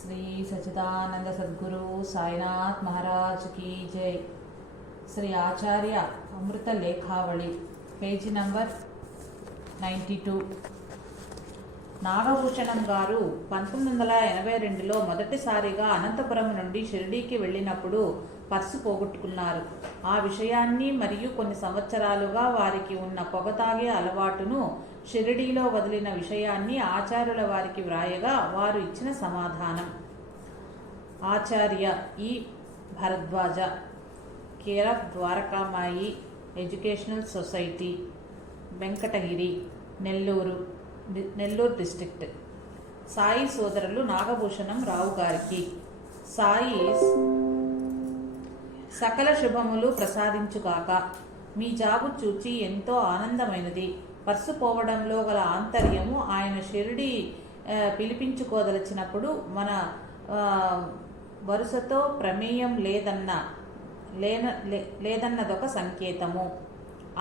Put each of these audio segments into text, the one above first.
श्री सच्चिदानंद सद्गुरु साईनाथ महाराज की जय। श्री आचार्य अमृत लेखावళి page number 92। Nagabhushanam గారు 1982లో మొదటిసారిగా అనంతపురం నుండి షిరిడీకి వెళ్ళినప్పుడు పర్సు పోగొట్టుకున్నారు. ఆ విషయాన్ని మరియు కొన్ని సంవత్సరాలుగా వారికి ఉన్న పొగతాగే అలవాటును, షిరిడీలో వదిలిన విషయాన్ని ఆచార్యుల వారికి వ్రాయగా వారు ఇచ్చిన సమాధానం. Acharya E Bharadwaja, care of Dwarakamayi educational society, Venkatagiri, Nellore district. Sai సోదరులు నాగభూషణం రావు గారికి. సాయి సకల శుభములు ప్రసాదించుగాక. మీ జాబు చూచి ఎంతో ఆనందమైనది. పర్సు పోవడంలో గల ఆంతర్యము ఆయన షిరిడి పిలిపించుకోదలిచినప్పుడు మన వరుసతో ప్రమేయం లేదన్నదొక సంకేతము.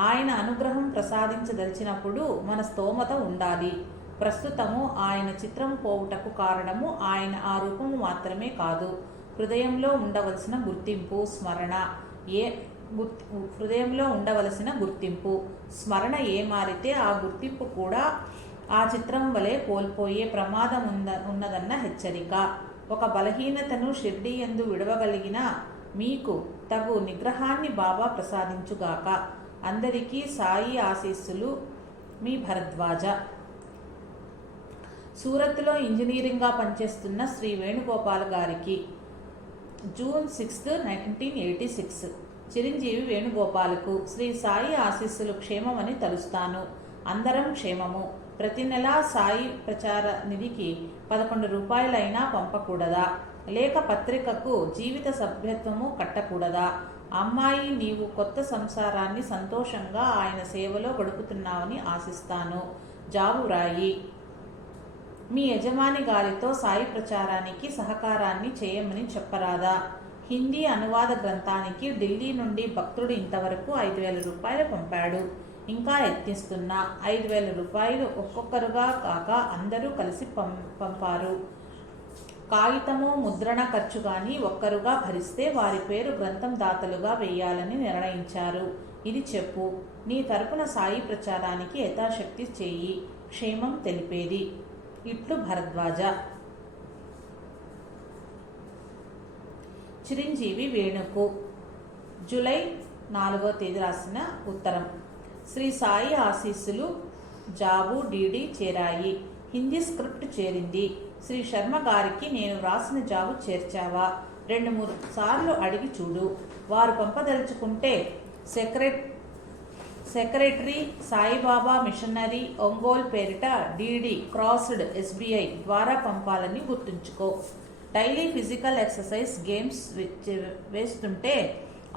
ఆయన అనుగ్రహం ప్రసాదించదలిచినప్పుడు మన స్తోమత ఉండాలి. ప్రస్తుతము ఆయన చిత్రం పోవుటకు కారణము ఆయన ఆ రూపము మాత్రమే కాదు, హృదయంలో ఉండవలసిన గుర్తింపు, స్మరణ ఏ మారితే ఆ గుర్తింపు కూడా ఆ చిత్రం వలె కోల్పోయే ప్రమాదం ఉన్నదన్న హెచ్చరిక. ఒక బలహీనతను షిర్డీ యందు విడవగలిగిన మీకు తగు నిగ్రహాన్ని బాబా ప్రసాదించుగాక. అందరికీ సాయి ఆశీస్సులు. మీ భరద్వాజ. సూరత్లో ఇంజనీరింగ్గా పనిచేస్తున్న శ్రీ వేణుగోపాల్ గారికి. జూన్ 6, 1986. చిరంజీవి వేణుగోపాలకు. శ్రీ సాయి ఆశీస్సులు క్షేమమని తలుస్తాను. అందరం క్షేమము. ప్రతి నెలా సాయి ప్రచార నిధికి 11 రూపాయలైనా పంపకూడదా? లేక పత్రికకు జీవిత సభ్యత్వము కట్టకూడదా? అమ్మాయి, నీవు కొత్త సంసారాన్ని సంతోషంగా ఆయన సేవలో గడుపుతున్నావని ఆశిస్తాను. జాబు రాయి. మీ యజమాని గారితో సాయి ప్రచారానికి సహకారాన్ని చేయమని చెప్పరాదా? హిందీ అనువాద గ్రంథానికి ఢిల్లీ నుండి భక్తుడు ఇంతవరకు 5,000 రూపాయలు పంపాడు. ఇంకా యత్నిస్తున్నా. 5,000 రూపాయలు ఒక్కొక్కరుగా కాక అందరూ కలిసి పంపారు. కాగితము ముద్రణ ఖర్చు గాని ఒక్కరుగా భరిస్తే వారి పేరు గ్రంథం దాతలుగా వేయాలని నిర్ణయించారు. ఇది చెప్పు. నీ తరపున సాయి ప్రచారానికి యథాశక్తి చేయి. క్షేమం తెలిపేది. ఇట్లు భరద్వాజ. చిరంజీవి వేణుకు జూలై 4వ తేదీ రాసిన ఉత్తరం. శ్రీ సాయి ఆశీస్సులు. జాబు డీడీ చేరాయి. హిందీ స్క్రిప్ట్ చేరింది. శ్రీ శర్మ గారికి నేను వ్రాసిన జాబు చేర్చావా? 2-3 సార్లు అడిగి చూడు. వారు పంపదలుచుకుంటే సెక్రటరీ సాయిబాబా మిషనరీ, ఒంగోలు పేరిట డీడీ క్రాస్డ్ SBI ద్వారా పంపాలని గుర్తుంచుకో. డైలీ ఫిజికల్ ఎక్సర్సైజ్, గేమ్స్ వేస్తుంటే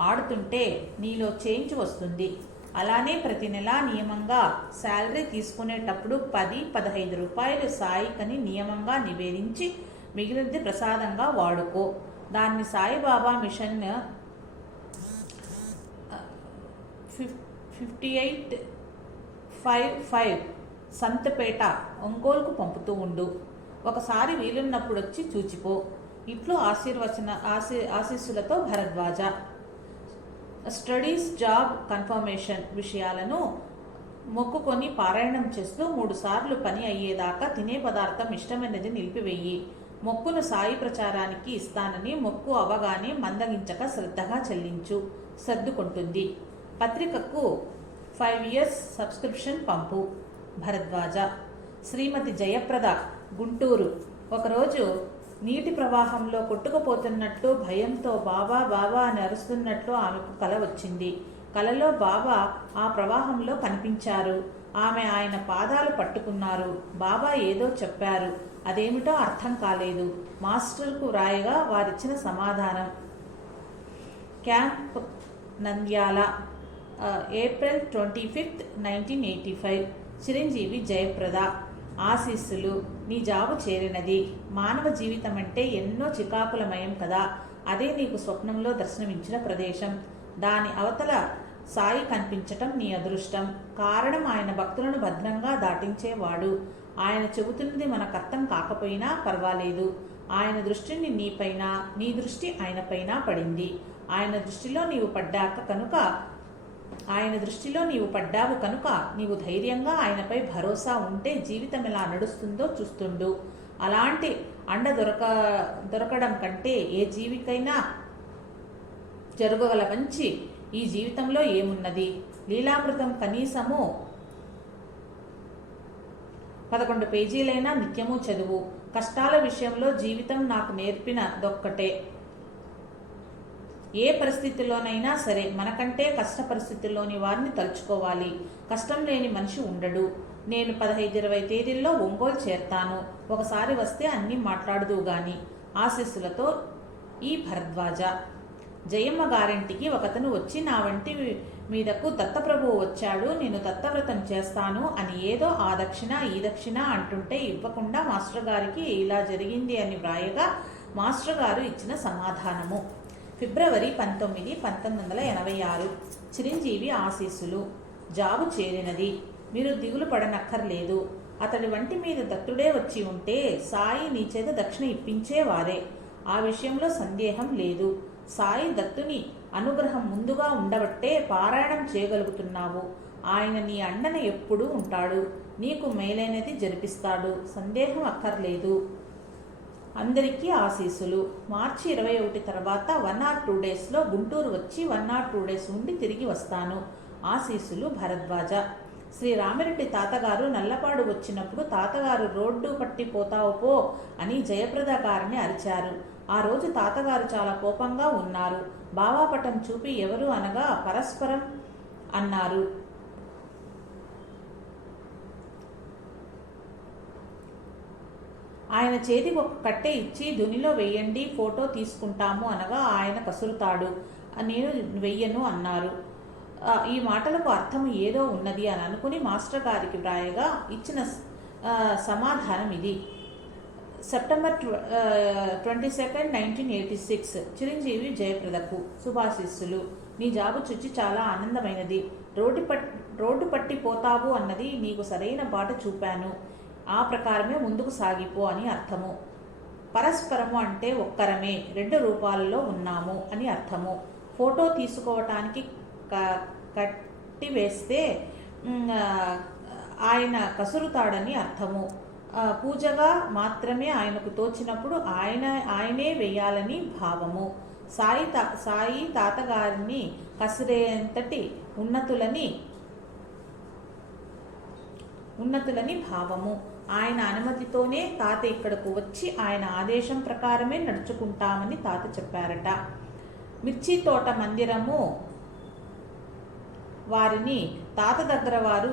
ఆడుతుంటే నీలో చేంజ్ వస్తుంది. అలానే ప్రతి నెలా నియమంగా శాలరీ తీసుకునేటప్పుడు 10-15 రూపాయలు సాయికని నియమంగా నివేదించి మిగిలినది ప్రసాదంగా వాడుకో. దాన్ని సాయిబాబా మిషన్ 5855 సంతపేట, ఒంగోలుకు పంపుతూ ఉండు. ఒకసారి వీలున్నప్పుడు వచ్చి చూచిపో. ఇట్లు ఆశీస్సులతో భరద్వాజ. స్టడీస్, జాబ్ కన్ఫర్మేషన్ విషయాలను మొక్కుకొని పారాయణం చేస్తూ 3 సార్లు పని అయ్యేదాకా తినే పదార్థం ఇష్టమైనది నిలిపివేయి. మొక్కును సాయి ప్రచారానికి ఇస్తానని మొక్కు అవగానే మందగించక శ్రద్ధగా చెల్లించు. సర్దుకుంటుంది. పత్రికకు 5 years సబ్స్క్రిప్షన్ పంపు. భరద్వాజ. శ్రీమతి జయప్రద, గుంటూరు. ఒకరోజు నీటి ప్రవాహంలో కొట్టుకుపోతున్నట్టు భయంతో బాబా బాబా అని అరుస్తున్నట్లు ఆమెకు కల వచ్చింది. కలలో బాబా ఆ ప్రవాహంలో కనిపించారు. ఆమె ఆయన పాదాలు పట్టుకున్నారు. బాబా ఏదో చెప్పారు. అదేమిటో అర్థం కాలేదు. మాస్టర్కు వ్రాయగా వారిచ్చిన సమాధానం. Camp Nandyal, April 25, 1985. చిరంజీవి జయప్రద. ఆశీస్సులు. నీ జాబు చేరినది. మానవ జీవితం అంటే ఎన్నో చికాకులమయం కదా. అదే నీకు స్వప్నంలో దర్శనమించిన ప్రదేశం. దాని అవతల సాయి కనిపించటం నీ అదృష్టం. కారణం ఆయన భక్తులను భద్రంగా దాటించేవాడు. ఆయన చెబుతున్నది మనకు అర్థం కాకపోయినా పర్వాలేదు. ఆయన దృష్టిని నీపైన, నీ దృష్టి ఆయనపైన పడింది. ఆయన దృష్టిలో నీవు పడ్డావు కనుక నీవు ధైర్యంగా ఆయనపై భరోసా ఉంటే జీవితం ఎలా నడుస్తుందో చూస్తుండు. అలాంటి అండ దొరకడం కంటే ఏ జీవికైనా జరగగల మంచి ఈ జీవితంలో ఏమున్నది? లీలామృతం కనీసము 11 పేజీలైనా నిత్యము చదువు. కష్టాల విషయంలో జీవితం నాకు నేర్పినదొక్కటే. ఏ పరిస్థితిలోనైనా సరే మనకంటే కష్ట పరిస్థితుల్లోని వారిని తలుచుకోవాలి. కష్టం లేని మనిషి ఉండడు. నేను 15-20 తేదీల్లో ఒంగోలు చేరతాను. ఒకసారి వస్తే అన్నీ మాట్లాడుదు గాని. ఆశీస్సులతో ఈ భరద్వాజ. జయమ్మ గారింటికి ఒకతను వచ్చి నా వంటి మీదకు దత్తప్రభువు వచ్చాడు, నేను దత్తవ్రతం చేస్తాను అని ఏదో ఆ దక్షిణ ఈ దక్షిణ అంటుంటే ఇవ్వకుండా మాస్టర్ గారికి ఇలా జరిగింది అని వ్రాయగా మాస్టర్ గారు ఇచ్చిన సమాధానము. ఫిబ్రవరి 19, 1986. చిరంజీవి ఆశీస్సులు. జాబు చేరినది. మీరు దిగులు పడనక్కర్లేదు. అతడి వంటి మీద దత్తుడే వచ్చి ఉంటే సాయి నీ చేత దక్షిణ ఇప్పించేవారే. ఆ విషయంలో సందేహం లేదు. సాయి దత్తుని అనుగ్రహం ముందుగా ఉండబట్టే పారాయణం చేయగలుగుతున్నావు. ఆయన నీ అండన ఎప్పుడూ ఉంటాడు. నీకు మేలైనది జరిపిస్తాడు. సందేహం అక్కర్లేదు. అందరికీ ఆశీస్సులు. మార్చి 21 తర్వాత 1 or 2 డేస్లో గుంటూరు వచ్చి 1 or 2 డేస్ ఉండి తిరిగి వస్తాను. ఆశీస్సులు భరద్వాజ. శ్రీ రామిరెడ్డి తాతగారు నల్లపాడు వచ్చినప్పుడు తాతగారు రోడ్డు పట్టిపోతావు పో అని జయప్రద గారిని అరిచారు. ఆ రోజు తాతగారు చాలా కోపంగా ఉన్నారు. బావాపటం చూపి ఎవరు అనగా పరస్పరం అన్నారు. ఆయన చేతికి ఒక కట్టె ఇచ్చి దునిలో వెయ్యండి, ఫోటో తీసుకుంటాము అనగా ఆయన కసురుతాడు. నేను వెయ్యను అన్నారు. ఈ మాటలకు అర్థం ఏదో ఉన్నది అని అనుకుని మాస్టర్ గారికి వ్రాయగా ఇచ్చిన సమాధానం ఇది. సెప్టెంబర్ 22, 1986. చిరంజీవి జయప్రదకు శుభాశీస్సులు. నీ జాబు చుచ్చి చాలా ఆనందమైనది. రోడ్డు పట్టి పోతావు అన్నది నీకు సరైన బాట చూపాను. ఆ ప్రకారమే ముందుకు సాగిపో అని అర్థము. పరస్పరము అంటే ఒక్కరమే, 2 రూపాలలో ఉన్నాము అని అర్థము. ఫోటో తీసుకోవటానికి కట్టి వేస్తే ఆయన కసురుతాడని అర్థము. పూజగా మాత్రమే ఆయనకు తోచినప్పుడు ఆయనే వేయాలని భావము. సాయి తాతగారిని కసిరేంతటి ఉన్నతులని భావము. ఆయన అనుమతితోనే తాత ఇక్కడకు వచ్చి ఆయన ఆదేశం ప్రకారమే నడుచుకుంటామని తాత చెప్పారట. మిర్చి తోట మందిరము వారిని తాత దగ్గర వారు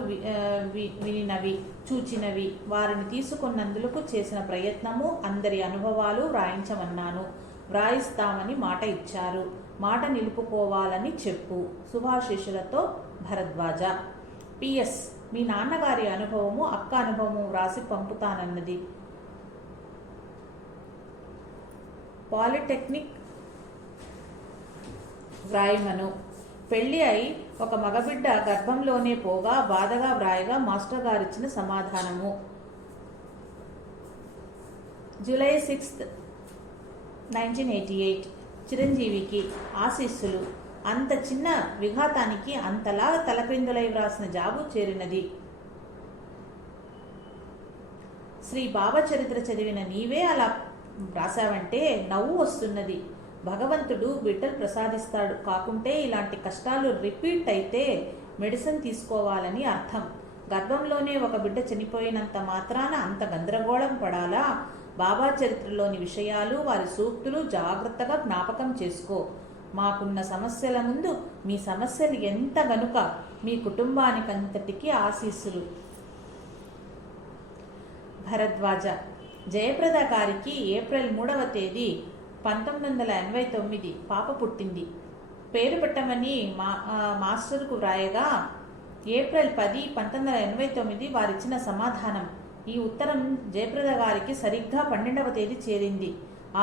వినినవి, చూచినవి, వారిని తీసుకున్నందులకు చేసిన ప్రయత్నము, అందరి అనుభవాలు వ్రాయించమన్నాను. వ్రాయిస్తామని మాట ఇచ్చారు. మాట నిలుపుకోవాలని చెప్పు. శుభాశీషులతో భరద్వాజ. పిఎస్. మీ నాన్నగారి అనుభవము, అక్క అనుభవము వ్రాసి పంపుతానన్నది. పాలిటెక్నిక్ వ్రాయమను. పెళ్లి అయి ఒక మగబిడ్డ గర్భంలోనే పోగా బాధగా వ్రాయగా మాస్టర్ గారిచ్చిన సమాధానము. జూలై 6, 1988. చిరంజీవికి ఆశీస్సులు. అంత చిన్న విఘాతానికి అంతలా తలక్రిందులై వ్రాసిన జాబు చేరినది. శ్రీ బాబా చరిత్ర చదివిన నీవే అలా వ్రాసావంటే నవ్వు వస్తున్నది. భగవంతుడు బిడ్డలు ప్రసాదిస్తాడు. కాకుంటే ఇలాంటి కష్టాలు రిపీట్ అయితే మెడిసిన్ తీసుకోవాలని అర్థం. గర్భంలోనే ఒక బిడ్డ చనిపోయినంత మాత్రాన అంత గందరగోళం పడాలా? బాబా చరిత్రలోని విషయాలు, వారి సూక్తులు జాగ్రత్తగా జ్ఞాపకం చేసుకో. మాకున్న సమస్యల ముందు మీ సమస్యలు ఎంత గనుక మీ కుటుంబానికంతటికీ ఆశీస్సులు. భరద్వాజ. జయప్రద గారికి ఏప్రిల్ 3వ తేదీ 1989 పాప పుట్టింది. పేరు పెట్టమని మాస్టర్కు వ్రాయగా ఏప్రిల్ 10, 1989 వారిచ్చిన సమాధానం. ఈ ఉత్తరం జయప్రద గారికి సరిగ్గా 12వ తేదీ చేరింది.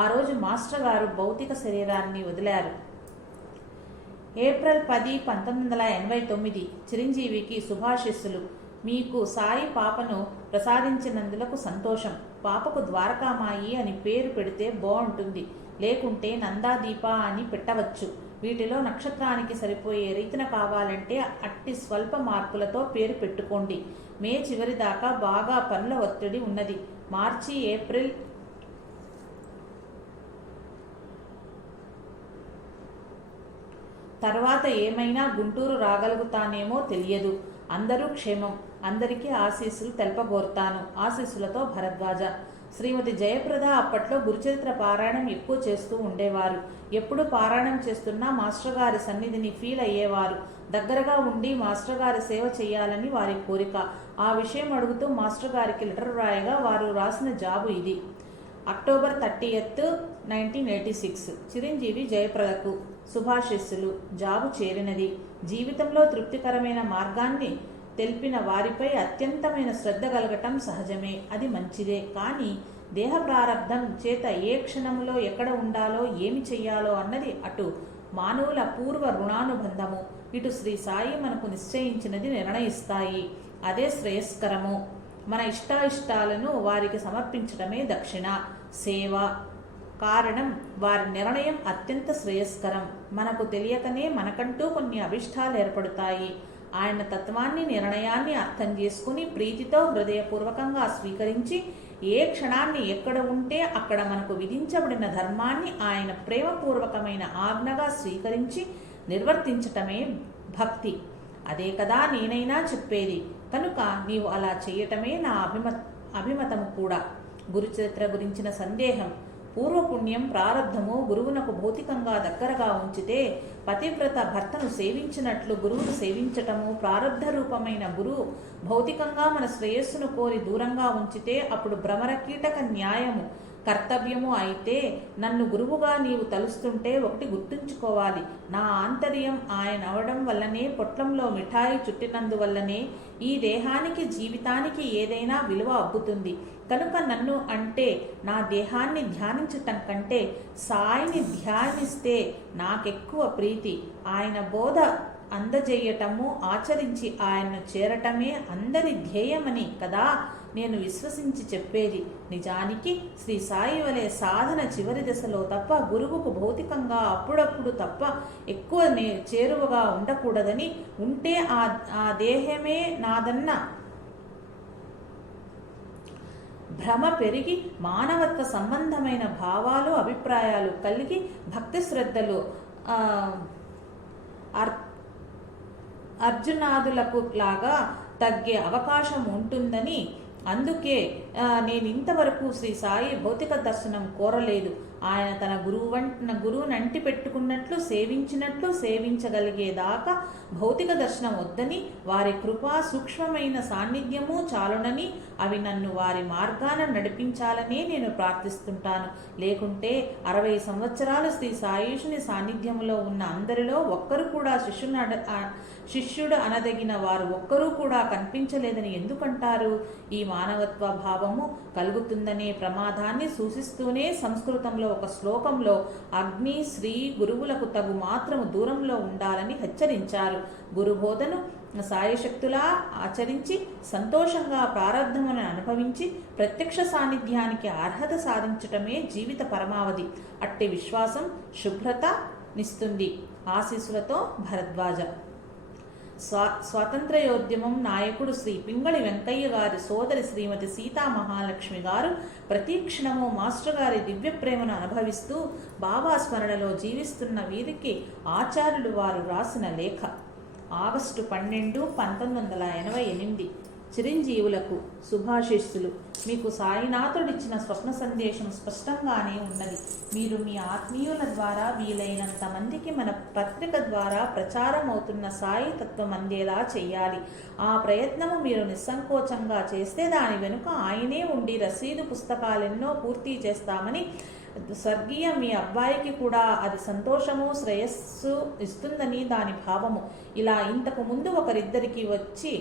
ఆ రోజు మాస్టర్ గారు భౌతిక శరీరాన్ని వదిలారు. ఏప్రిల్ 10, 1989. చిరంజీవికి శుభాశీస్సులు. మీకు సాయి పాపను ప్రసాదించినందులకు సంతోషం. పాపకు ద్వారకామాయి అని పేరు పెడితే బాగుంటుంది. లేకుంటే నందాదీప అని పెట్టవచ్చు. వీటిలో నక్షత్రానికి సరిపోయే రీతిన కావాలంటే అట్టి స్వల్ప మార్పులతో పేరు పెట్టుకోండి. మే చివరి దాకా బాగా పనుల ఒత్తిడి ఉన్నది. మార్చి, ఏప్రిల్ తర్వాత ఏమైనా గుంటూరు రాగలుగుతానేమో తెలియదు. అందరూ క్షేమం. అందరికీ ఆశీస్సులు తెలపగోరుతాను. ఆశీస్సులతో భరద్వాజ. శ్రీమతి జయప్రద అప్పట్లో గురుచరిత్ర పారాయణం ఎక్కువ చేస్తూ ఉండేవారు. ఎప్పుడు పారాయణం చేస్తున్నా మాస్టర్ గారి సన్నిధిని ఫీల్ అయ్యేవారు. దగ్గరగా ఉండి మాస్టర్ గారి సేవ చేయాలని వారి కోరిక. ఆ విషయం అడుగుతూ మాస్టర్ గారికి లెటర్ రాయగా వారు రాసిన జాబు ఇది. అక్టోబర్ 30, 1986. చిరంజీవి జయప్రదకు శుభాశిస్సులు. జాబు చేరినది. జీవితంలో తృప్తికరమైన మార్గాన్ని తెలిపిన వారిపై అత్యంతమైన శ్రద్ధ కలగటం సహజమే. అది మంచిదే. కానీ దేహ ప్రారంధం చేత ఏ క్షణంలో ఎక్కడ ఉండాలో ఏమి చెయ్యాలో అన్నది అటు మానవుల పూర్వ రుణానుబంధము, ఇటు శ్రీ సాయి మనకు నిశ్చయించినది నిర్ణయిస్తాయి. అదే శ్రేయస్కరము. మన ఇష్టాయిష్టాలను వారికి సమర్పించడమే దక్షిణ సేవ. కారణం వారి నిర్ణయం అత్యంత శ్రేయస్కరం. మనకు తెలియకనే మనకంటూ కొన్ని అభిష్టాలు ఏర్పడతాయి. ఆయన తత్వాన్ని, నిర్ణయాన్ని అర్థం చేసుకుని ప్రీతితో హృదయపూర్వకంగా స్వీకరించి ఏ క్షణాన్ని ఎక్కడ ఉంటే అక్కడ మనకు విధించబడిన ధర్మాన్ని ఆయన ప్రేమపూర్వకమైన ఆజ్ఞగా స్వీకరించి నిర్వర్తించటమే భక్తి. అదే కదా నేనైనా చెప్పేది. కనుక నీవు అలా చేయటమే నా అభిమతము కూడా. గురుచరిత్ర గురించిన సందేహం. పూర్వపుణ్యం ప్రారబ్ధము గురువునకు భౌతికంగా దగ్గరగా ఉంచితే పతివ్రత భర్తను సేవించినట్లు గురువును సేవించటము, ప్రారబ్ధ రూపమైన గురువు భౌతికంగా మన శ్రేయస్సును కోరి దూరంగా ఉంచితే అప్పుడు భ్రమర కీటక న్యాయము కర్తవ్యము అయితే నన్ను గురువుగా నీవు తలుస్తుంటే ఒకటి గుర్తుంచుకోవాలి. నా ఆంతర్యం ఆయన అవడం వల్లనే, పొట్లంలో మిఠాయి చుట్టినందువల్లనే ఈ దేహానికి జీవితానికి ఏదైనా విలువ అబ్బుతుంది. కనుక నన్ను అంటే నా దేహాన్ని ధ్యానించటం కంటే సాయిని ధ్యానిస్తే నాకెక్కువ ప్రీతి. ఆయన బోధ అందజేయటము, ఆచరించి ఆయన్ను చేరటమే అందరి ధ్యేయమని కదా నేను విశ్వసించి చెప్పేది. నిజానికి శ్రీ సాయి వలె సాధన చివరి దశలో తప్ప గురువుకు భౌతికంగా అప్పుడప్పుడు తప్ప ఎక్కువ చేరువగా ఉండకూడదని, ఉంటే ఆ దేహమే నాదన్న భ్రమ పెరిగి మానవత్వ సంబంధమైన భావాలు, అభిప్రాయాలు కలిగి భక్తి శ్రద్ధలు అర్జునాదులకు లాగా తగ్గే అవకాశం ఉంటుందని, అందుకే నేను ఇంతవరకు శ్రీ సాయి భౌతిక దర్శనం కోరలేదు. ఆయన తన గురువుని అంటి పెట్టుకున్నట్లు, సేవించినట్లు సేవించగలిగేదాకా భౌతిక దర్శనం వద్దని, వారి కృపా సూక్ష్మమైన సాన్నిధ్యము చాలునని, అవి నన్ను వారి మార్గాన నడిపించాలనే నేను ప్రార్థిస్తుంటాను. లేకుంటే 60 సంవత్సరాలు శ్రీ సాయేషుని సాన్నిధ్యంలో ఉన్న అందరిలో ఒక్కరు కూడా శిష్యుడు అనదగిన వారు ఒక్కరూ కూడా కనిపించలేదని ఎందుకంటారు? ఈ మానవత్వ భావము కలుగుతుందనే ప్రమాదాన్ని సూచిస్తూనే సంస్కృతంలో ఒక శ్లోకంలో అగ్ని, శ్రీ గురువులకు తగు మాత్రము దూరంలో ఉండాలని హెచ్చరించారు. గురుబోధను సాయశక్తులా ఆచరించి సంతోషంగా ప్రారంధమును అనుభవించి ప్రత్యక్ష సాన్నిధ్యానికి అర్హత సాధించటమే జీవిత పరమావధి. అట్టి విశ్వాసం శుభ్రత నిస్తుంది. ఆశీస్సులతో భరద్వాజ. స్వాతంత్ర్యోద్యమం నాయకుడు శ్రీ పింగళి వెంకయ్య గారి సోదరి శ్రీమతి సీతా మహాలక్ష్మి గారు ప్రతిక్షణము మాస్టర్ గారి దివ్య ప్రేమను అనుభవిస్తూ బాబా స్మరణలో జీవిస్తున్న వీరికి ఆచార్యులు వారు రాసిన లేఖ. ఆగస్టు 12, 1988. చిరంజీవులకు శుభాశిస్సులు. మీకు సాయినాథుడిచ్చిన స్వప్న సందేశం స్పష్టంగానే ఉన్నది. మీరు మీ ఆత్మీయుల ద్వారా వీలైనంత మందికి మన పత్రిక ద్వారా ప్రచారం అవుతున్న సాయి తత్వం అందేలా చెయ్యాలి. ఆ ప్రయత్నము మీరు నిస్సంకోచంగా చేస్తే దాని వెనుక ఆయనే ఉండి రసీదు పుస్తకాలెన్నో పూర్తి చేస్తామని, స్వర్గీయ మీ అబ్బాయికి కూడా అది సంతోషము, శ్రేయస్సు ఇస్తుందని దాని భావము. ఇలా ఇంతకు ముందు ఒకరిద్దరికి వచ్చి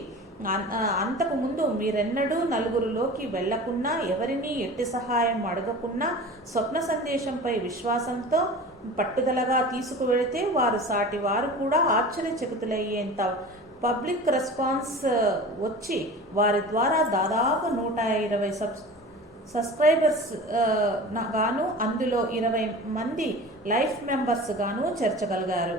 అంతకుముందు మీరెన్నడూ నలుగురిలోకి వెళ్లకున్నా, ఎవరినీ ఎట్టి సహాయం అడగకున్నా, స్వప్న సందేశంపై విశ్వాసంతో పట్టుదలగా తీసుకువెళితే వారు సాటి వారు కూడా ఆశ్చర్యచకితులయ్యేంత పబ్లిక్ రెస్పాన్స్ వచ్చి వారి ద్వారా దాదాపు 120 సబ్స్క్రైబర్స్ గాను అందులో 20 మంది లైఫ్ మెంబర్స్ గాను చేర్చగలిగారు.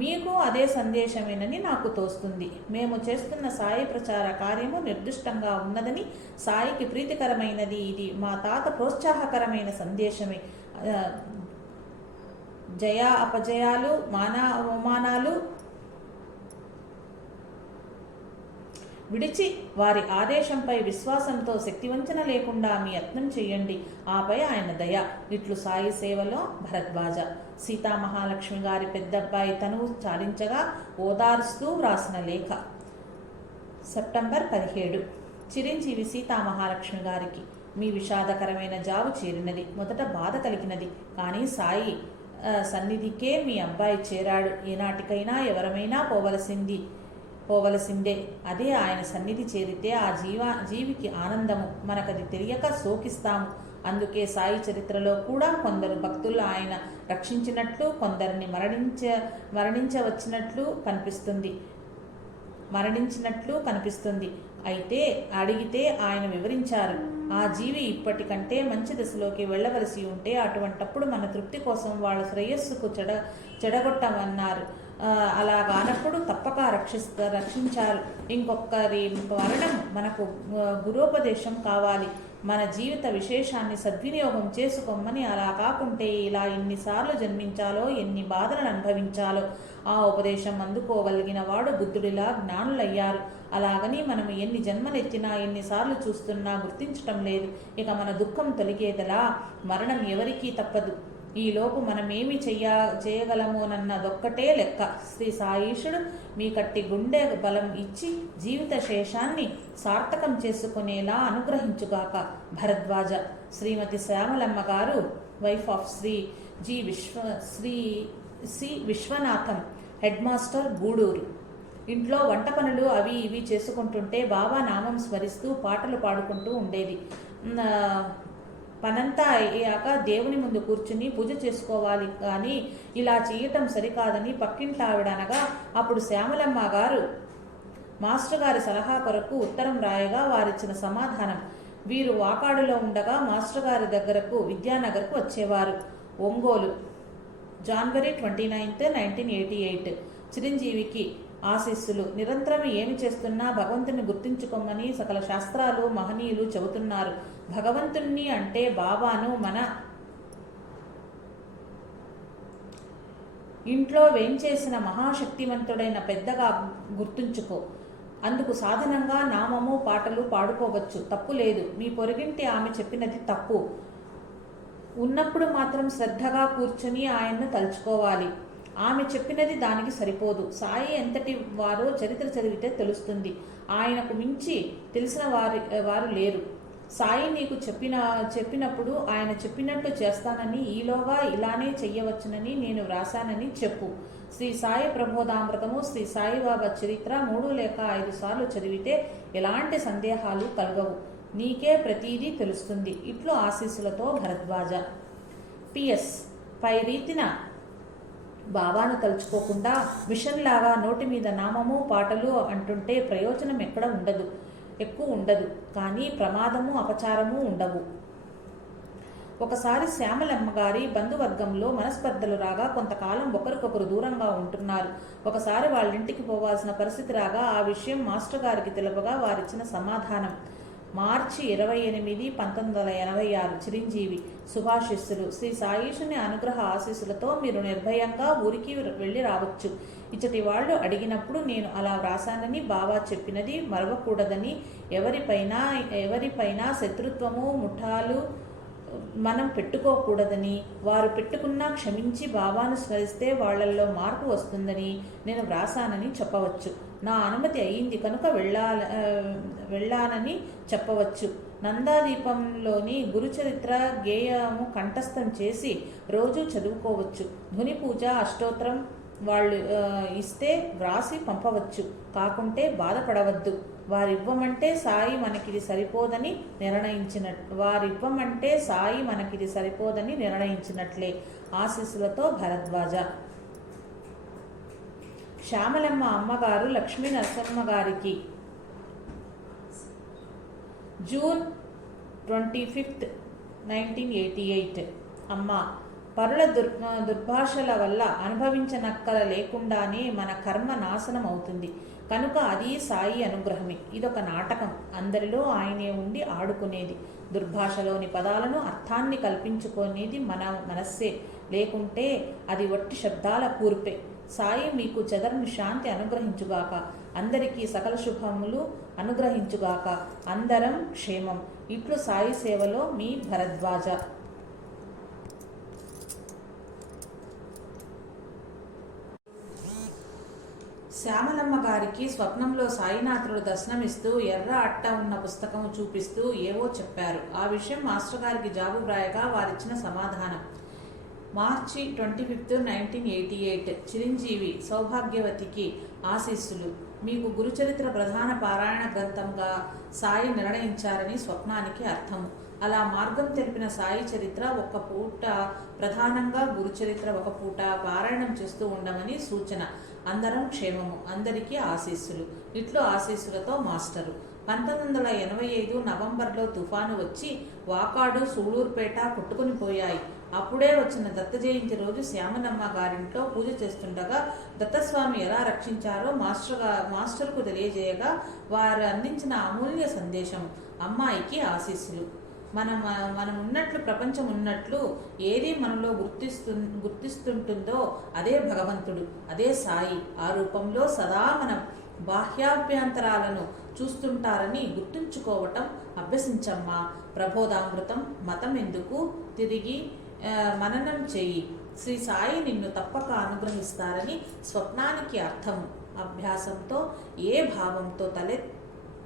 మీకు అదే సందేశమేనని నాకు తోస్తుంది. మేము చేస్తున్న సాయి ప్రచార కార్యము నిర్దిష్టంగా ఉన్నదని, సాయికి ప్రీతికరమైనది, ఇది మా తాత ప్రోత్సాహకరమైన సందేశమే. జయ అపజయాలు, అవమానాలు విడిచి వారి ఆదేశంపై విశ్వాసంతో శక్తివంచన లేకుండా మీ యత్నం చేయండి. ఆపై ఆయన దయ. ఇట్లు సాయి సేవలో భరద్వాజ. సీతామహాలక్ష్మి గారి పెద్దబ్బాయి తనువు చాలించగా ఓదారుస్తూ వ్రాసిన లేఖ. సెప్టెంబర్ 17. చిరంజీవి సీతామహాలక్ష్మి గారికి. మీ విషాదకరమైన జావు చేరినది. మొదట బాధ కలిగినది. కానీ సాయి సన్నిధికే మీ అబ్బాయి చేరాడు. ఏనాటికైనా ఎవరమైనా పోవలసిందే. అదే ఆయన సన్నిధి చేరితే ఆ జీవికి ఆనందము. మనకది తెలియక శోకిస్తాము. అందుకే సాయి చరిత్రలో కూడా కొందరు భక్తులు ఆయన రక్షించినట్లు, కొందరిని మరణించినట్లు కనిపిస్తుంది. అయితే అడిగితే ఆయన వివరించారు, ఆ జీవి ఇప్పటికంటే మంచి దశలోకి వెళ్ళవలసి ఉంటే అటువంటప్పుడు మన తృప్తి కోసం వాళ్ళ శ్రేయస్సుకు చెడగొట్టమన్నారు. అలాగానప్పుడు తప్పక రక్షించారు. ఇంకొకరి మరణం మనకు గురోపదేశం కావాలి. మన జీవిత విశేషాన్ని సద్వినియోగం చేసుకోమని. అలా కాకుంటే ఇలా ఎన్నిసార్లు జన్మించాలో, ఎన్ని బాధలను అనుభవించాలో. ఆ ఉపదేశం అందుకోగలిగిన వాడు బుద్ధుడిలా జ్ఞానులయ్యారు. అలాగని మనం ఎన్ని జన్మలెత్తినా, ఎన్నిసార్లు చూస్తున్నా గుర్తించటం లేదు. ఇక మన దుఃఖం తొలిగేదలా. మరణం ఎవరికీ తప్పదు. ఈలోపు మనమేమి చేయగలమోనన్నదొక్కటే లెక్క. శ్రీ సాయీశుడు మీ కట్టి గుండె బలం ఇచ్చి జీవిత శేషాన్ని సార్థకం చేసుకునేలా అనుగ్రహించుగాక. Bharadwaj. Shrimati Shyamalamma garu, wife of Shri C Vishwanatham, head master, Gudur. ఇంట్లో వంట పనులు అవి ఇవి చేసుకుంటుంటే బాబా నామం స్మరిస్తూ పాటలు పాడుకుంటూ ఉండేది. పనంతా అయ్యాక దేవుని ముందు కూర్చుని పూజ చేసుకోవాలి, కానీ ఇలా చేయటం సరికాదని పక్కింటి ఆవిడ అనగా, అప్పుడు శ్యామలమ్మ గారు మాస్టర్ గారి సలహా కొరకు ఉత్తరం రాయగా వారిచ్చిన సమాధానం. వీరు వాకాడులో ఉండగా మాస్టర్ గారి దగ్గరకు విద్యానగర్కు వచ్చేవారు. ఒంగోలు, జనవరి 29, 1988. చిరంజీవికి ఆశీస్సులు. నిరంతరం ఏమి చేస్తున్నా భగవంతుని గుర్తించుకోమని సకల శాస్త్రాలు మహనీయులు చెబుతున్నారు. భగవంతుణ్ణి అంటే బాబాను మన ఇంట్లో వేంచేసిన మహాశక్తివంతుడైన పెద్దగా గుర్తుంచుకో. అందుకు సాధనంగా నామము, పాటలు పాడుకోవచ్చు, తప్పు లేదు. మీ పొరుగింటి ఆమె చెప్పినది తప్పు. ఉన్నప్పుడు మాత్రం శ్రద్ధగా కూర్చుని ఆయన్ను తలుచుకోవాలి. ఆమె చెప్పినది దానికి సరిపోదు. సాయి ఎంతటి వారో చరిత్ర చదివితే తెలుస్తుంది. ఆయనకు మించి తెలిసిన వారు లేరు. సాయి నీకు చెప్పినప్పుడు ఆయన చెప్పినట్లు చేస్తానని, ఈలోగా ఇలానే చెయ్యవచ్చునని నేను వ్రాశానని చెప్పు. శ్రీ సాయి ప్రబోధామృతము, శ్రీ సాయిబాబా చరిత్ర 3 లేక 5 సార్లు చదివితే ఎలాంటి సందేహాలు కలగవు. నీకే ప్రతీదీ తెలుస్తుంది. ఇట్లు ఆశీస్సులతో భరద్వాజ. PS. పై రీతిన బాబాను తలుచుకోకుండా మిషన్ లాగా నోటి మీద నామము, పాటలు అంటుంటే ప్రయోజనం ఎక్కువ ఉండదు, కానీ ప్రమాదము, అపచారము ఉండవు. ఒకసారి శ్యామలమ్మ గారి బంధువర్గంలో మనస్పర్ధలు రాగా కొంతకాలం ఒకరికొకరు దూరంగా ఉంటున్నారు. ఒకసారి వాళ్ళింటికి పోవాల్సిన పరిస్థితి రాగా ఆ విషయం మాస్టర్ గారికి తెలుపగా వారిచ్చిన సమాధానం. మార్చి 28, 1986. చిరంజీవి శుభాశిస్సులు. శ్రీ సాయీశుని అనుగ్రహ ఆశీస్సులతో మీరు నిర్భయంగా ఊరికి వెళ్ళి రావచ్చు. ఇచ్చటి వాళ్ళు అడిగినప్పుడు నేను అలా వ్రాసానని, బాబా చెప్పినది మరవకూడదని, ఎవరిపైనా శత్రుత్వము, ముఠాలు మనం పెట్టుకోకూడదని, వారు పెట్టుకున్నా క్షమించి బాబాను స్మరిస్తే వాళ్లల్లో మార్పు వస్తుందని నేను వ్రాసానని చెప్పవచ్చు. నా అనుమతి అయ్యింది కనుక వెళ్ళానని చెప్పవచ్చు. నందాదీపంలోని గురుచరిత్ర గేయము కంఠస్థం చేసి రోజు చదువుకోవచ్చు. ధుని పూజ, అష్టోత్తరం వాళ్ళు ఇస్తే వ్రాసి పంపవచ్చు. కాకుంటే బాధపడవద్దు. వారివ్వమంటే సాయి మనకిది సరిపోదని నిర్ణయించినట్లే. ఆశీస్సులతో భరద్వాజ. శ్యామలమ్మ అమ్మగారు లక్ష్మీ నరసింహ గారికి. June 25th 1988. అమ్మ, పరుల దుర్భాషల వల్ల అనుభవించనక్కల లేకుండానే మన కర్మ నాశనం అవుతుంది కనుక అది సాయి అనుగ్రహమే. ఇదొక నాటకం, అందరిలో ఆయనే ఉండి ఆడుకునేది. దుర్భాషలోని పదాలను అర్థాన్ని కల్పించుకునేది మన మనస్సే, లేకుంటే అది వట్టి శబ్దాల కూర్పే. సాయి మీకు చెదరని శాంతి అనుగ్రహించుగాక, అందరికీ సకల శుభములు అనుగ్రహించుగాక, అందరం క్షేమం. ఇట్లు సాయి సేవలో మీ భరద్వాజ. శ్యామలమ్మ గారికి స్వప్నంలో సాయినాథుడు దర్శనమిస్తూ ఎర్ర అట్ట ఉన్న పుస్తకం చూపిస్తూ ఏవో చెప్పారు. ఆ విషయం మాస్టర్ గారికి జాబు వ్రాయగా వారిచ్చిన సమాధానం: మార్చి 25th 1988. చిరంజీవి సౌభాగ్యవతికి ఆశీస్సులు. మీకు గురుచరిత్ర ప్రధాన పారాయణ గ్రంథంగా సాయి నిర్ణయించారని స్వప్నానికి అర్థము. అలా మార్గం తెలిపిన సాయి చరిత్ర ఒక్క పూట ప్రధానంగా, గురుచరిత్ర ఒక పూట పారాయణం చేస్తూ ఉండమని సూచన. అందరం క్షేమము, అందరికీ ఆశీస్సులు. ఇట్లు ఆశీస్సులతో మాస్టరు. 1985 నవంబర్లో తుఫాను వచ్చి వాకాడు, సూళూరుపేట కొట్టుకుని పోయాయి. అప్పుడే వచ్చిన దత్త జయంతి రోజు శ్యామలమ్మ గారింట్లో పూజ చేస్తుండగా దత్తస్వామి ఎలా రక్షించారో మాస్టర్కు తెలియజేయగా వారు అందించిన అమూల్య సందేశం. అమ్మాయికి ఆశీస్సులు. మనం ఉన్నట్లు, ప్రపంచం ఉన్నట్లు ఏది మనలో గుర్తిస్తుంటుందో అదే భగవంతుడు, అదే సాయి. ఆ రూపంలో సదా మన బాహ్యాభ్యంతరాలను చూస్తుంటారని గుర్తుంచుకోవటం అభ్యసించమ్మా. ప్రబోధామృతం మతం ఎందుకు తిరిగి మననం చేయి. శ్రీ సాయి నిన్ను తప్పక అనుగ్రహిస్తారని స్వప్నానికి అర్థం. అభ్యాసంతో ఏ భావంతో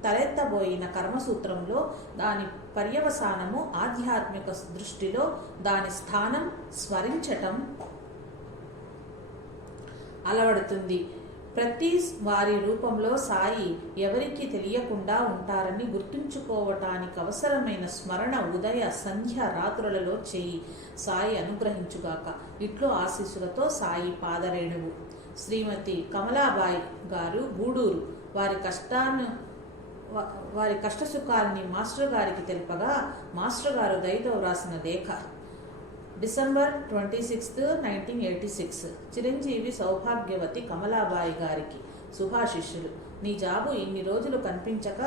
తలెత్తబోయిన కర్మసూత్రంలో దాని పర్యవసానము ఆధ్యాత్మిక దృష్టిలో దాని స్థానం స్మరించటం అలవడుతుంది. ప్రతి వారి రూపంలో సాయి ఎవరికి తెలియకుండా ఉంటారని గుర్తుంచుకోవటానికి అవసరమైన స్మరణ ఉదయ, సంధ్య, రాత్రులలో చేయి. సాయి అనుగ్రహించుగాక. ఇట్లు ఆశీస్సులతో సాయి పాదరేణువు. శ్రీమతి కమలాబాయి గారు, గూడూరు. వారి కష్టసుఖాలని మాస్టర్ గారికి తెలుపగా మాస్టర్ గారు దయతో వ్రాసిన లేఖ. December 26th 1986. చిరంజీవి సౌభాగ్యవతి కమలాబాయి గారికి శుభాశిష్యులు. నీ జాబు ఇన్ని రోజులు కనిపించక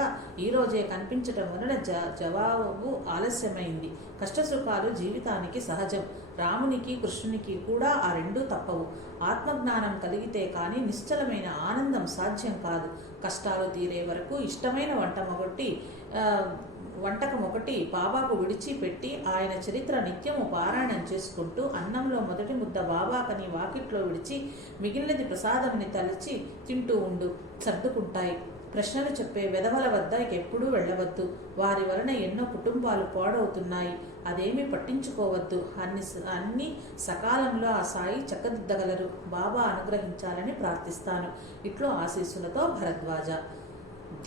ఈరోజే కనిపించటం వలన జవాబు ఆలస్యమైంది. కష్టసుఖాలు జీవితానికి సహజం. రామునికి, కృష్ణునికి కూడా ఆ రెండూ తప్పవు. ఆత్మజ్ఞానం కలిగితే కానీ నిశ్చలమైన ఆనందం సాధ్యం కాదు. కష్టాలు తీరే వరకు ఇష్టమైన వంటకం ఒకటి బాబాకు విడిచిపెట్టి ఆయన చరిత్ర నిత్యము పారాయణం చేసుకుంటూ అన్నంలో మొదటి ముద్ద బాబాకని వాకిట్లో విడిచి మిగిలినది ప్రసాదంని తలిచి తింటూ ఉండు. సర్దుకుంటాయి. ప్రశ్నలు చెప్పే వెధవల వద్ద ఎప్పుడూ వెళ్ళవద్దు. వారి వలన ఎన్నో కుటుంబాలు పాడవుతున్నాయి. అదేమీ పట్టించుకోవద్దు. అన్ని సకాలంలో ఆ సాయి చక్కదిద్దగలరు. బాబా అనుగ్రహించాలని ప్రార్థిస్తాను. ఇట్లో ఆశీస్సులతో భరద్వాజ.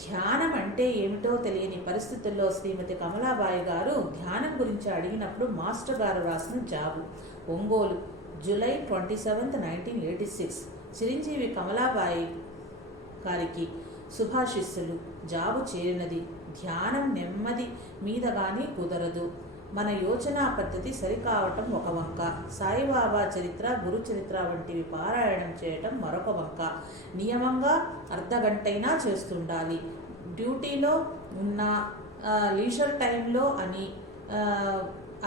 ధ్యానం అంటే ఏమిటో తెలియని పరిస్థితుల్లో శ్రీమతి కమలాబాయి గారు ధ్యానం గురించి అడిగినప్పుడు మాస్టర్ గారు రాసిన job. Ongole, July 27th 1986. Chiranjeevi Kamalabai గారికి శుభాశిస్సులు. జాబు చేరినది. ధ్యానం నెమ్మది మీద కానీ కుదరదు. మన యోచనా పద్ధతి సరికావటం ఒక వంక. సాయిబాబా చరిత్ర, గురు చరిత్ర వంటివి పారాయణం చేయటం మరొక వంక. నియమంగా అర్ధగంటైనా చేస్తుండాలి. డ్యూటీలో ఉన్న లీజర్ టైంలో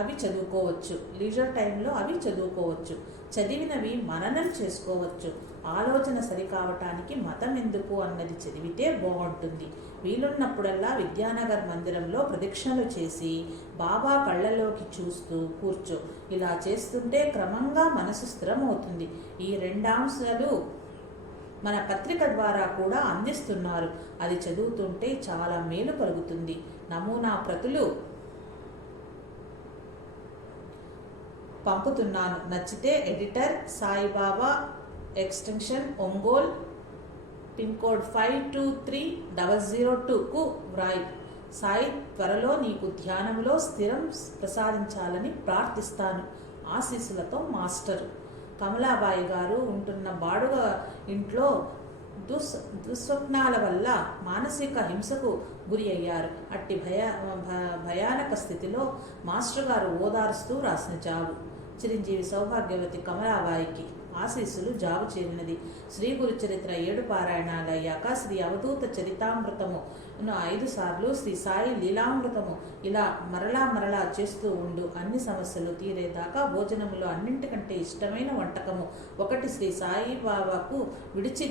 అవి చదువుకోవచ్చు. చదివినవి మననం చేసుకోవచ్చు. ఆలోచన సరికావటానికి మతం ఎందుకు అన్నది చదివితే బాగుంటుంది. వీలున్నప్పుడల్లా విద్యానగర్ మందిరంలో ప్రదక్షిణలు చేసి బాబా కళ్ళలోకి చూస్తూ కూర్చో. ఇలా చేస్తుంటే క్రమంగా మనసు స్థిరమవుతుంది. ఈ 2 అంశాలు మన పత్రిక ద్వారా కూడా అందిస్తున్నారు. అది చదువుతుంటే చాలా మేలు కలుగుతుంది. నమూనా ప్రతులు పంపుతున్నాను. నచ్చితే editor, Saibaba extension, Ongole, pin code 523002కు వ్రాయి. సాయి త్వరలో నీకు ధ్యానంలో స్థిరం ప్రసాదించాలని ప్రార్థిస్తాను. ఆశీస్సులతో మాస్టరు. కమలాబాయి గారు ఉంటున్న బాడుగ ఇంట్లో దుస్వప్నాల వల్ల మానసిక హింసకు గురి అయ్యారు. అట్టి భయానక స్థితిలో మాస్టర్ గారు ఓదారుస్తూ రాసిన జాబు. చిరంజీవి సౌభాగ్యవతి కమలాబాయికి ఆశీస్సులు జాబు చేరినది. శ్రీ గురు చరిత్ర 7 పారాయణాలయ్యాక శ్రీ అవధూత చరితామృతము 5 సార్లు, శ్రీ సాయి లీలామృతము ఇలా మరలా చేస్తూ ఉండు. అన్ని సమస్యలు తీరేదాకా భోజనములో అన్నింటికంటే ఇష్టమైన వంటకము ఒకటి శ్రీ సాయి బాబాకు విడిచి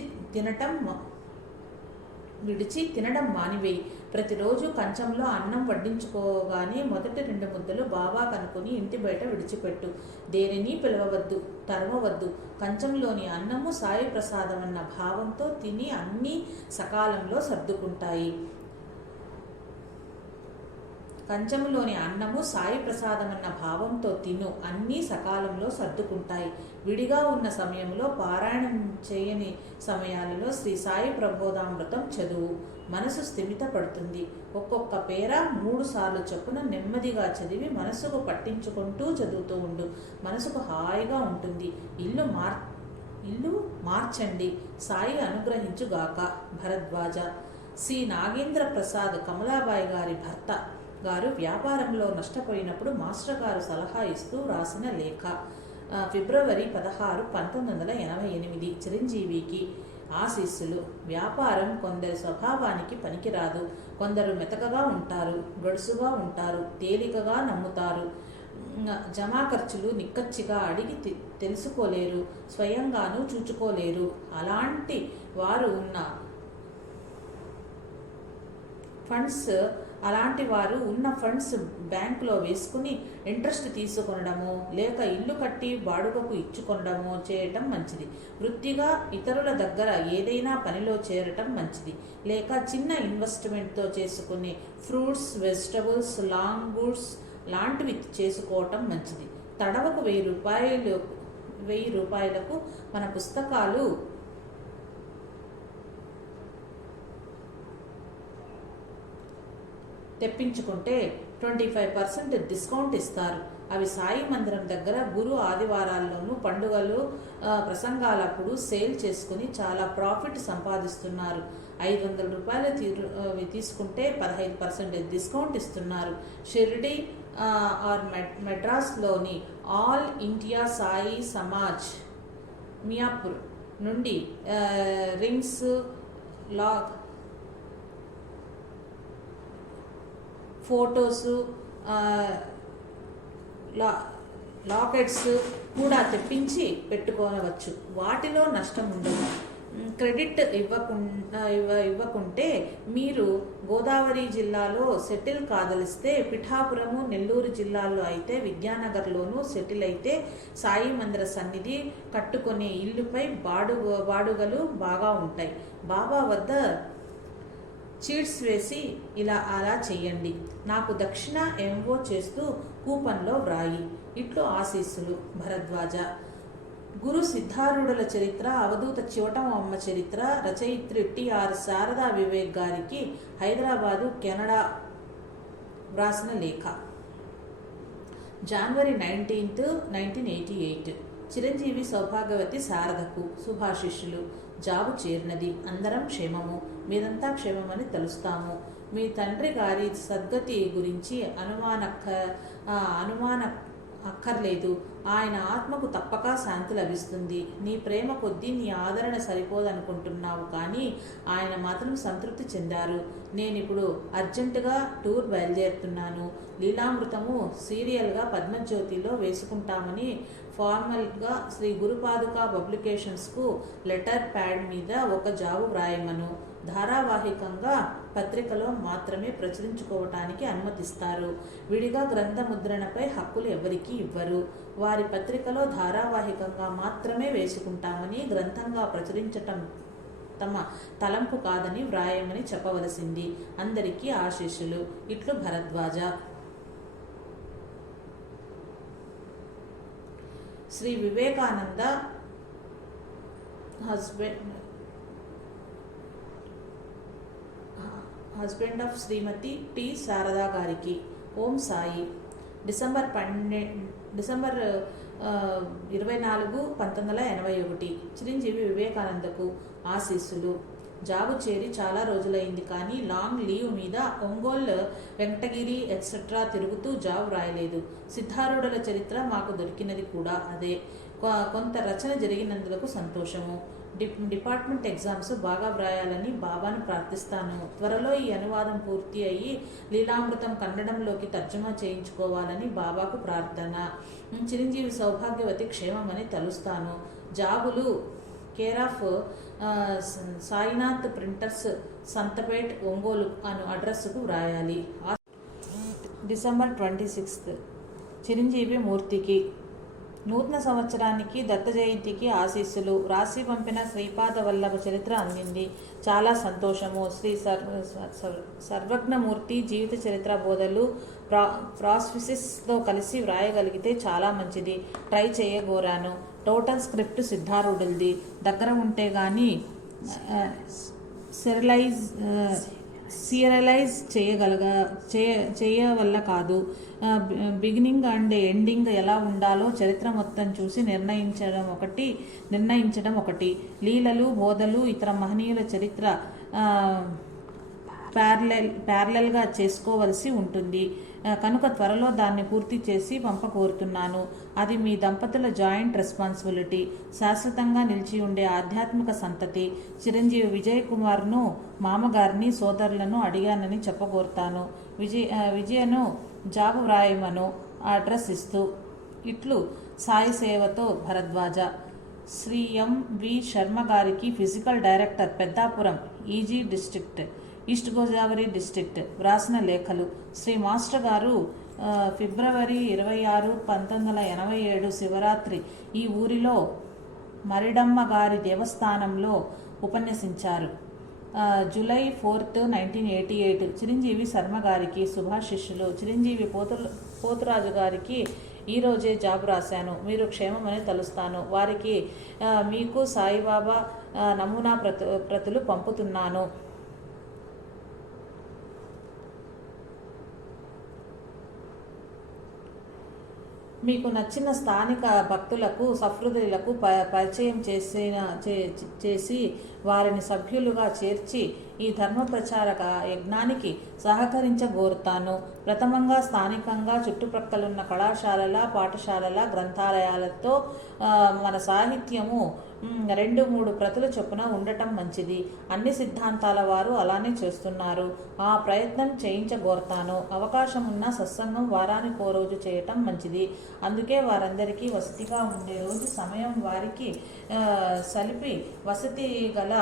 తినడం మానివేయి. ప్రతిరోజు కంచంలో అన్నం వడ్డించుకోగానే మొదటి 2 ముద్దలు బాబా కనుకొని ఇంటి బయట విడిచిపెట్టు. దేనిని పిలవవద్దు, తరమవద్దు. కంచంలోని అన్నము సాయి ప్రసాదం అన్న భావంతో తిని అన్నీ సకాలంలో సర్దుకుంటాయి. కంచంలోని అన్నము సాయి ప్రసాదమన్న భావంతో తిను, అన్నీ సకాలంలో సర్దుకుంటాయి. విడిగా ఉన్న సమయంలో పారాయణం చేయని సమయాలలో శ్రీ సాయి ప్రబోధామృతం చదువు. మనసు స్థిమిత పడుతుంది. ఒక్కొక్క పేర 3 సార్లు చొప్పున నెమ్మదిగా చదివి మనసుకు పట్టించుకుంటూ చదువుతూ ఉండు. మనసుకు హాయిగా ఉంటుంది. ఇల్లు మార్చండి, సాయి అనుగ్రహించుగాక. భరద్వాజ. సి నాగేంద్ర ప్రసాద్ కమలాబాయి గారి భర్త గారు వ్యాపారంలో నష్టపోయినప్పుడు మాస్టర్ గారు సలహా ఇస్తూ రాసిన లేఖ. ఫిబ్రవరి 16, 1988. చిరంజీవికి ఆశీస్సులు. వ్యాపారం కొందరి స్వభావానికి పనికిరాదు. కొందరు మెతకగా ఉంటారు, గడుసుగా ఉంటారు, తేలికగా నమ్ముతారు. జమా ఖర్చులు నిక్కచ్చిగా అడిగి తెలుసుకోలేరు, స్వయంగానూ చూచుకోలేరు. అలాంటి వారు ఉన్న ఫండ్స్ బ్యాంకులో వేసుకుని ఇంట్రెస్ట్ తీసుకొనడమో లేక ఇల్లు కట్టి బాడుగకు ఇచ్చుకొనడమో చేయటం మంచిది. వృత్తిగా ఇతరుల దగ్గర ఏదైనా పనిలో చేరటం మంచిది. లేక చిన్న ఇన్వెస్ట్మెంట్తో చేసుకునే ఫ్రూట్స్, వెజిటబుల్స్, లాంగ్ గూడ్స్ లాంటివి చేసుకోవటం మంచిది. తడవకు 1000 రూపాయలకు మన పుస్తకాలు తెప్పించుకుంటే 25% డిస్కౌంట్ ఇస్తారు. అవి సాయి మందిరం దగ్గర గురు ఆదివారాల్లోనూ పండుగలు ప్రసంగాలప్పుడు సేల్ చేసుకుని చాలా ప్రాఫిట్ సంపాదిస్తున్నారు. 500 రూపాయలు తీసుకుంటే 15% డిస్కౌంట్ ఇస్తున్నారు. షిర్డీ ఆర్ మెడ్రాస్లోని ఆల్ ఇండియా సాయి సమాజ్ మియాపూర్ నుండి రింగ్స్, ఫోటోసు, లాకెట్స్ కూడా తెప్పించి పెట్టుకోవచ్చు. వాటిలో నష్టం ఉండదు. క్రెడిట్ ఇవ్వకుంటే మీరు గోదావరి జిల్లాలో సెటిల్ కాదలిస్తే పిఠాపురము, నెల్లూరు జిల్లాల్లో అయితే విద్యానగర్లోనూ సెటిల్ అయితే సాయి మందిర సన్నిధి కట్టుకునే ఇల్లుపై బాడుగలు బాగా ఉంటాయి. బాబా వద్ద చీట్స్ వేసి అలా చెయ్యండి. నాకు దక్షిణ ఎంఓ చేస్తూ కూపన్లో వ్రాయి. ఇట్లు ఆశీస్సులు. భరద్వాజ. గురు సిద్ధారూఢుల చరిత్ర, అవధూత చివటమ్మ చరిత్ర రచయిత్రి టిఆర్ శారదా వివేక్ గారికి హైదరాబాదు, కెనడా వ్రాసిన లేఖ. జనవరి 19, 1988. చిరంజీవి సౌభాగ్యవతి శారదకు శుభాశిష్యులు. జాబు చేరినది. అందరం క్షేమము. మీదంతా క్షేమమని తలుస్తాము. మీ తండ్రి గారి సద్గతి గురించి అనుమాన అక్కర్లేదు. ఆయన ఆత్మకు తప్పక శాంతి లభిస్తుంది. నీ ప్రేమ కొద్దీ నీ ఆదరణ సరిపోదనుకుంటున్నావు, కానీ ఆయన మాత్రం సంతృప్తి చెందారు. నేనిప్పుడు అర్జెంటుగా టూర్ బయలుదేరుతున్నాను. లీలామృతము సీరియల్గా పద్మజ్యోతిలో వేసుకుంటామని ఫార్మల్గా శ్రీ గురుపాదుక పబ్లికేషన్స్కు లెటర్ ప్యాడ్ మీద ఒక జాబు వ్రాయమను. ధారావాహికంగా పత్రికలో మాత్రమే ప్రచురించుకోవటానికి అనుమతిస్తారు. విడిగా గ్రంథ ముద్రణపై హక్కులు ఎవరికీ ఇవ్వరు. వారి పత్రికలో ధారావాహికంగా మాత్రమే వేసుకుంటామని, గ్రంథంగా ప్రచురించటం తమ తలంపు కాదని వ్రాయమని చెప్పవలసింది. అందరికీ ఆశీస్సులు. ఇట్లు Bharadwaja. Shri Vivekananda husband of Shrimati T Sharada గారికి. ఓం సాయి. డిసెంబర్ 24/1981. చిరంజీవి వివేకానందకు ఆశీస్సులు. జాబు చేరి చాలా రోజులైంది కానీ లాంగ్ లీవ్ మీద ఒంగోలు, వెంకటగిరి ఎట్సెట్రా తిరుగుతూ జాబ్ రాయలేదు. సిద్ధారూఢుల చరిత్ర మాకు దొరికినది కూడా అదే. కొంత రచన జరిగినందుకు సంతోషము. డిపార్ట్మెంట్ ఎగ్జామ్స్ బాగా వ్రాయాలని బాబాను ప్రార్థిస్తాను. త్వరలో ఈ అనువాదం పూర్తి అయ్యి లీలామృతం కన్నడంలోకి తర్జుమా చేయించుకోవాలని బాబాకు ప్రార్థన. చిరంజీవి సౌభాగ్యవతి క్షేమమని తలుస్తాను. జాబులు care of Sainath printers, Santhapet, Ongole అను అడ్రస్కు వ్రాయాలి. డిసెంబర్ 26. చిరంజీవి మూర్తికి నూతన సంవత్సరానికి, దత్త జయంతికి ఆశీస్సులు. రాసి పంపిన శ్రీపాద వల్లభ చరిత్ర అందింది. చాలా సంతోషము. శ్రీ సర్వజ్ఞమూర్తి జీవిత చరిత్ర బోధలు ప్రాస్ఫిసిస్తో కలిసి వ్రాయగలిగితే చాలా మంచిది. ట్రై చేయగోరాను. టోటల్ స్క్రిప్ట్ సిద్ధారూఢులది. దగ్గర ఉంటే కానీ సీరియలైజ్ చేయవల్ల కాదు. బిగినింగ్ అండ్ ఎండింగ్ ఎలా ఉండాలో చరిత్ర మొత్తం చూసి నిర్ణయించడం ఒకటి. లీలలు, బోధలు, ఇతర మహనీయుల చరిత్ర ప్యారలల్గా చేసుకోవలసి ఉంటుంది కనుక త్వరలో దాన్ని పూర్తి చేసి పంపకోరుతున్నాను. అది మీ దంపతుల జాయింట్ రెస్పాన్సిబిలిటీ. శాశ్వతంగా నిలిచి ఉండే ఆధ్యాత్మిక సంతతి. చిరంజీవి విజయ్ కుమార్ను, మామగారిని, సోదరులను అడిగానని చెప్పగోరుతాను. విజయను జాబు వ్రాయమను అడ్రస్ ఇస్తూ. ఇట్లు సాయి సేవతో భరద్వాజ. శ్రీ ఎం.వి. శర్మ గారికి physical director, Peddapuram, easy district, east Godavari district వ్రాసిన లేఖలు. శ్రీ మాస్టర్ గారు ఫిబ్రవరి 26, 1987 శివరాత్రి ఈ ఊరిలో మరిడమ్మ గారి దేవస్థానంలో ఉపన్యసించారు. జూలై 4, 1988 చిరంజీవి శర్మ గారికి శుభాశిష్యులు. చిరంజీవి పోతురాజు గారికి ఈరోజే జాబు రాశాను. మీరు క్షేమమని తలుస్తాను. వారికి మీకు సాయిబాబా నమూనా ప్రతులు పంపుతున్నాను. మీకు నచ్చిన స్థానిక భక్తులకు, సహృదయులకు పరిచయం చేసి వారిని సభ్యులుగా చేర్చి ఈ ధర్మ ప్రచారక యజ్ఞానికి సహకరించగోరుతాను. ప్రథమంగా స్థానికంగా చుట్టుప్రక్కలున్న కళాశాలల, పాఠశాలల, గ్రంథాలయాలతో మన సాహిత్యము 2-3 ప్రతుల చొప్పున ఉండటం మంచిది. అన్ని సిద్ధాంతాల వారు అలానే చేస్తున్నారు. ఆ ప్రయత్నం చేయించగోరుతాను. అవకాశం ఉన్న సత్సంగం వారానికో రోజు చేయటం మంచిది. అందుకే వారందరికీ వసతిగా ఉండే రోజు సమయం వారికి సలిపి వసతి గల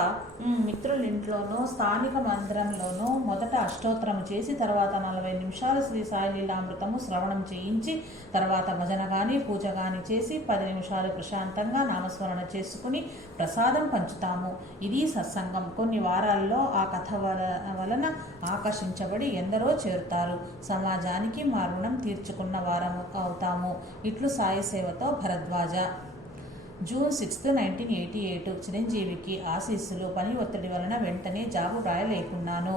మిత్రులింట్లోనో స్థానిక మందిరంలోనో మొదట అష్టోత్తరం చేసి తర్వాత 40 నిమిషాలు శ్రీ సాయి లీలామృతము శ్రవణం చేయించి తర్వాత భజన గాని పూజ గాని చేసి 10 నిమిషాలు ప్రశాంతంగా నామస్మరణ చేసుకుని ప్రసాదం పంచుతాము. ఇది సత్సంగం. కొన్ని వారాల్లో ఆ కథ వలన ఆకర్షించబడి ఎందరో చేరుతారు. సమాజానికి మా రుణం తీర్చుకున్న వారము అవుతాము. ఇట్లు సాయి సేవతో భరద్వాజ. జూన్ 6, 1988 చిరంజీవికి ఆశీస్సులు. పని ఒత్తిడి వలన వెంటనే జాబు రాయలేకున్నాను.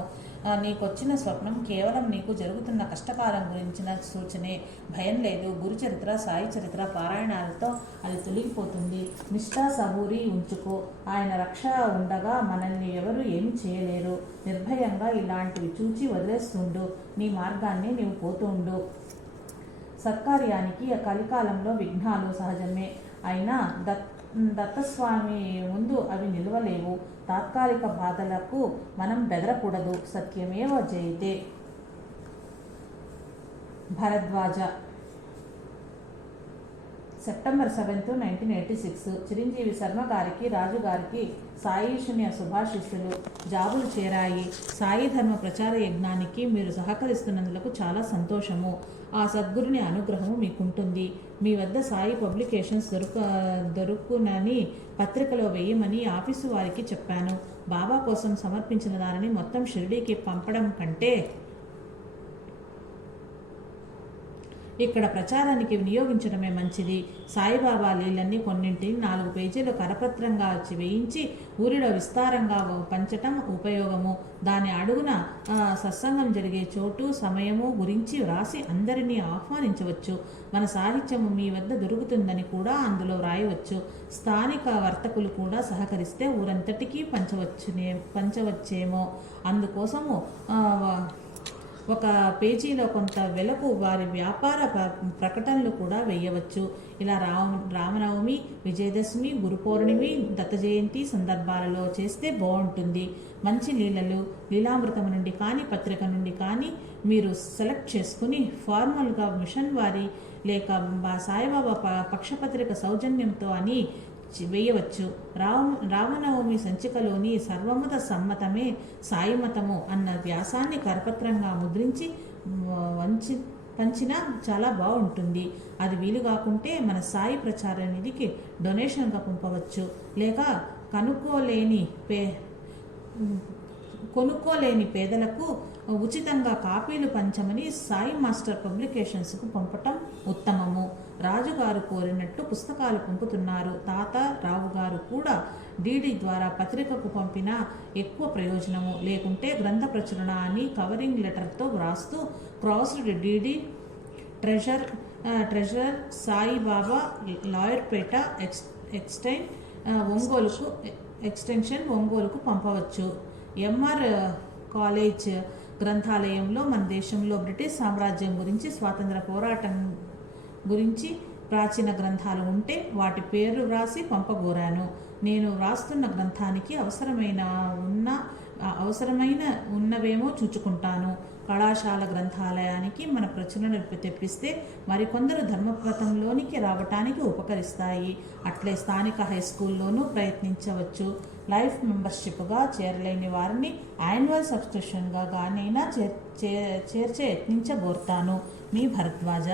నీకొచ్చిన స్వప్నం కేవలం నీకు జరుగుతున్న కష్టకాలం గురించిన సూచనే. భయం లేదు. గురు చరిత్ర, సాయి చరిత్ర పారాయణాలతో అది తొలగిపోతుంది. నిష్ఠా సబూరి ఉంచుకో. ఆయన రక్ష ఉండగా మనల్ని ఎవరు ఏమి చేయలేరు. నిర్భయంగా ఇలాంటివి చూచి వదిలేస్తుండు. నీ మార్గాన్ని నీవు పోతుండు. సత్కార్యానికి కలికాలంలో విఘ్నాలు సహజమే. అయినా దత్తస్వామి ముందు అవి నిలవలేవు. తాత్కాలిక బాధలకు మనం బెదరకూడదు. సత్యమేవ జయతే. భరద్వాజ. సెప్టెంబర్ 7, 1986 చిరంజీవి శర్మ గారికి, రాజు గారికి సాయీశున్య శుభాశిస్సులు. జాబులు చేరాయి. సాయి ధర్మ ప్రచార యజ్ఞానికి మీరు సహకరిస్తున్నందుకు చాలా సంతోషము. ఆ సద్గురుని అనుగ్రహము మీకుంటుంది. మీ వద్ద సాయి పబ్లికేషన్స్ దొరుకునని పత్రికలో వేయమని ఆఫీసు వారికి చెప్పాను. బాబా కోసం సమర్పించిన దానిని మొత్తం షిరిడీకి పంపడం కంటే ఇక్కడ ప్రచారానికి వినియోగించడమే మంచిది. సాయిబాబా లీలన్నీ కొన్నింటిని 4 పేజీలు కరపత్రంగా వేయించి ఊరిలో విస్తారంగా పంచటం ఉపయోగము. దాని అడుగున సత్సంగం జరిగే చోటు సమయము గురించి వ్రాసి అందరినీ ఆహ్వానించవచ్చు. మన సాహిత్యము మీ వద్ద దొరుకుతుందని కూడా అందులో వ్రాయవచ్చు. స్థానిక వర్తకులు కూడా సహకరిస్తే ఊరంతటికీ పంచవచ్చేమో. అందుకోసము ఒక పేజీలో కొంత వెలకు వారి వ్యాపార ప్రకటనలు కూడా వేయవచ్చు. ఇలా రామనవమి, విజయదశమి, గురు పౌర్ణమి, దత్త జయంతి సందర్భాలలో చేస్తే బాగుంటుంది. మంచి లీలామృతం నుండి కానీ పత్రిక నుండి కానీ మీరు సెలెక్ట్ చేసుకుని ఫార్మల్గా మిషన్ వారి లేక సాయిబాబా పక్షపత్రిక సౌజన్యంతో అని వేయవచ్చు. రామనవమి సంచికలోని సర్వమత సమ్మతమే సాయిమతము అన్న వ్యాసాన్ని కరపత్రంగా ముద్రించి పంచినా చాలా బాగుంటుంది. అది వీలు కాకుంటే మన సాయి ప్రచార నిధికి డొనేషన్గా పంపవచ్చు. లేక కొనుక్కోలేని పేదలకు ఉచితంగా కాపీలు పంచమని సాయి మాస్టర్ పబ్లికేషన్స్కు పంపటం ఉత్తమము. రాజుగారు కోరినట్టు పుస్తకాలు పంపుతున్నారు. తాత రావుగారు కూడా డీడీ ద్వారా పత్రికకు పంపినా ఎక్కువ ప్రయోజనము. లేకుంటే గ్రంథ ప్రచురణ అని కవరింగ్ లెటర్తో వ్రాస్తూ crossed DD treasurer Saibaba Lawyerpet extension ఒంగోలుకు పంపవచ్చు. ఎంఆర్ కాలేజ్ గ్రంథాలయంలో మన దేశంలో బ్రిటిష్ సామ్రాజ్యం గురించి, స్వాతంత్ర పోరాటం గురించి ప్రాచీన గ్రంథాలు ఉంటే వాటి పేర్లు వ్రాసి పంపగోరాను. నేను వ్రాస్తున్న గ్రంథానికి అవసరమైన ఉన్నవేమో చూచుకుంటాను. కళాశాల గ్రంథాలయానికి మన ప్రచురణ తెప్పిస్తే మరికొందరు ధర్మపథంలోనికి రావటానికి ఉపకరిస్తాయి. అట్లే స్థానిక హై స్కూల్లోనూ ప్రయత్నించవచ్చు. లైఫ్ మెంబర్షిప్గా చేరలేని వారిని యాన్యువల్ సబ్స్క్రిప్షన్గా గానైనా చేర్చే యత్నించబోర్తాను. మీ భరద్వాజ.